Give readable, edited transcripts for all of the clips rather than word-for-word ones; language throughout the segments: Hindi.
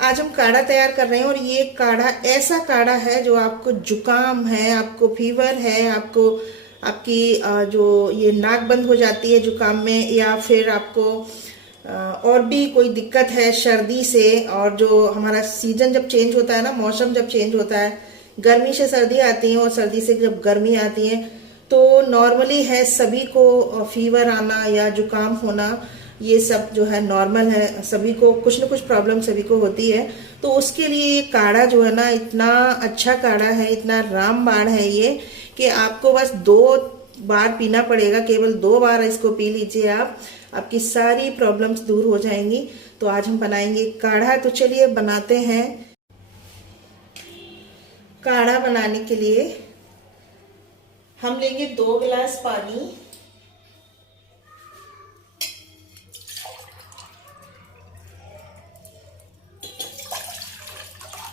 आज हम काढ़ा तैयार कर रहे हैं और ये काढ़ा ऐसा काढ़ा है जो आपको जुकाम है, आपको फीवर है, आपको आपकी जो ये नाक बंद हो जाती है जुकाम में, या फिर आपको और भी कोई दिक्कत है सर्दी से। और जो हमारा सीजन जब चेंज होता है ना, मौसम जब चेंज होता है, गर्मी से सर्दी आती है और सर्दी से जब गर्मी आती है, तो नॉर्मली है सभी को फीवर आना या जुकाम होना, ये सब जो है नॉर्मल है। सभी को कुछ न कुछ प्रॉब्लम सभी को होती है। तो उसके लिए ये काढ़ा जो है ना, इतना अच्छा काढ़ा है, इतना रामबाण है ये, कि आपको बस 2 बार पीना पड़ेगा। केवल 2 बार इसको पी लीजिए आप, आपकी सारी प्रॉब्लम्स दूर हो जाएंगी। तो आज हम बनाएंगे काढ़ा। तो चलिए बनाते हैं। काढ़ा बनाने के लिए हम लेंगे 2 गिलास पानी,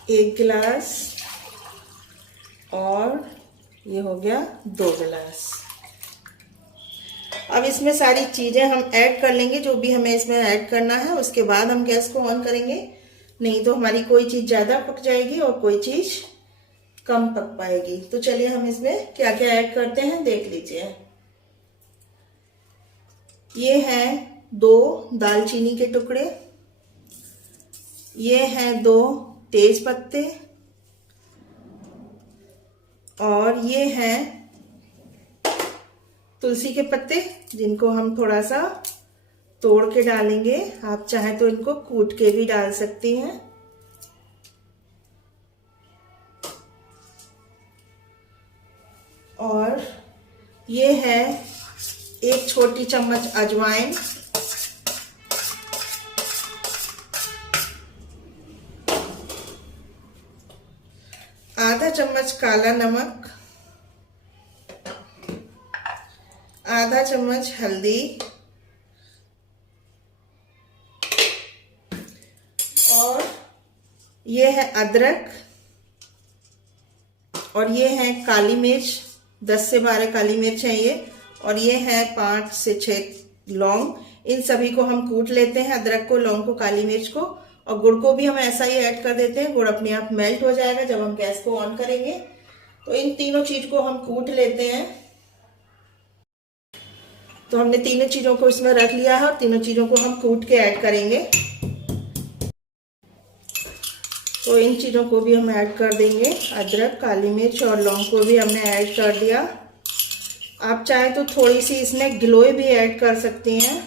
1 गिलास, और ये हो गया 2 गिलास। अब इसमें सारी चीजें हम ऐड कर लेंगे जो भी हमें इसमें ऐड करना है। उसके बाद हम गैस को ऑन करेंगे, नहीं तो हमारी कोई चीज ज्यादा पक जाएगी और कोई चीज कम पक पाएगी। तो चलिए हम इसमें क्या क्या ऐड करते हैं देख लीजिए। ये हैं 2 दालचीनी के टुकड़े, ये हैं 2 तेज पत्ते, और ये हैं तुलसी के पत्ते, जिनको हम थोड़ा सा तोड़ के डालेंगे। आप चाहें तो इनको कूट के भी डाल सकती हैं। और ये है 1 छोटी चम्मच अजवाइन, आधा चम्मच काला नमक, आधा चम्मच हल्दी, और ये है अदरक, और ये है काली मिर्च, 10 से 12 काली मिर्च है ये, और ये है 5 से 6 लौंग। इन सभी को हम कूट लेते हैं, अदरक को, लौंग को, काली मिर्च को। और गुड़ को भी हम ऐसा ही ऐड कर देते हैं। गुड़ अपने आप मेल्ट हो जाएगा जब हम गैस को ऑन करेंगे। तो इन तीनों चीज को हम कूट लेते हैं। तो हमने तीनों चीजों को इसमें रख लिया है और तीनों चीजों को हम कूट के ऐड करेंगे। तो इन चीजों को भी हम ऐड कर देंगे, अदरक, काली मिर्च और लौंग को भी हमने ऐड कर दिया। आप चाहे तो थोड़ी सी इसमें गिलोय भी ऐड कर सकती हैं।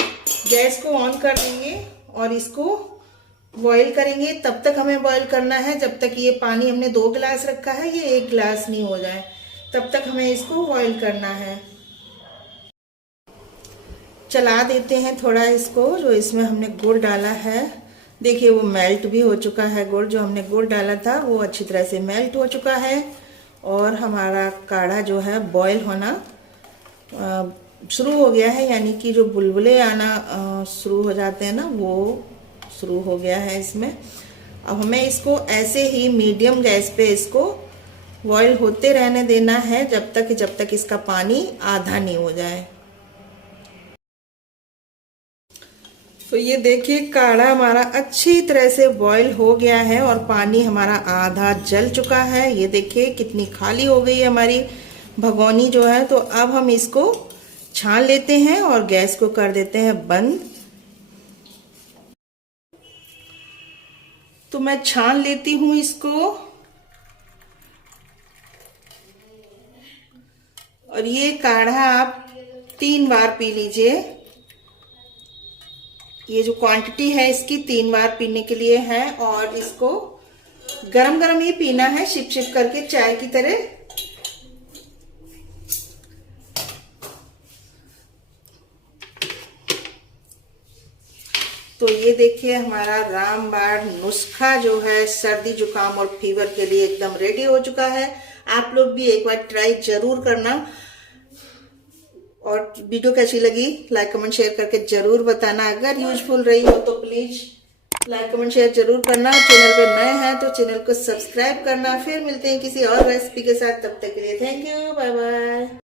गैस को ऑन कर देंगे और इसको बॉईल करेंगे। तब तक हमें बॉईल करना है जब तक ये पानी हमने 2 गिलास रखा है ये 1 गिलास नहीं हो जाए, तब तक हमें इसको बॉईल करना है। चला देते हैं थोड़ा इसको। जो इसमें हमने गुड़ डाला है, देखिए वो मेल्ट भी हो चुका है। गुड़ जो हमने गुड़ डाला था वो अच्छी तरह से मेल्ट हो चुका है, और हमारा काढ़ा जो है बॉईल होना शुरू हो गया है, यानी कि जो बुलबुले आना शुरू हो जाते हैं ना, वो शुरू हो गया है इसमें। अब हमें इसको ऐसे ही मीडियम गैस पे इसको बॉईल होते रहने देना है जब तक इसका पानी आधा नहीं हो जाए। तो ये देखिए काढ़ा हमारा अच्छी तरह से बॉईल हो गया है और पानी हमारा आधा जल चुका है। ये देखिए कितनी खाली हो गई है हमारी भगोनी जो है। तो अब हम इसको छान लेते हैं और गैस को कर देते हैं बंद। तो मैं छान लेती हूँ इसको, और ये काढ़ा आप 3 बार पी लीजिए। ये जो क्वांटिटी है इसकी 3 बार पीने के लिए है, और इसको गरम गरम ही पीना है, शिप शिप करके चाय की तरह। तो ये देखिए हमारा रामबाण नुस्खा जो है सर्दी जुकाम और फीवर के लिए एकदम रेडी हो चुका है। आप लोग भी एक बार ट्राई जरूर करना, और वीडियो कैसी लगी लाइक कमेंट शेयर करके जरूर बताना। अगर यूजफुल रही हो तो प्लीज लाइक कमेंट शेयर जरूर करना। चैनल पे नए हैं तो चैनल को सब्सक्राइब करना। फिर मिलते हैं किसी और रेसिपी के साथ, तब तक के लिए थैंक यू, बाय बाय।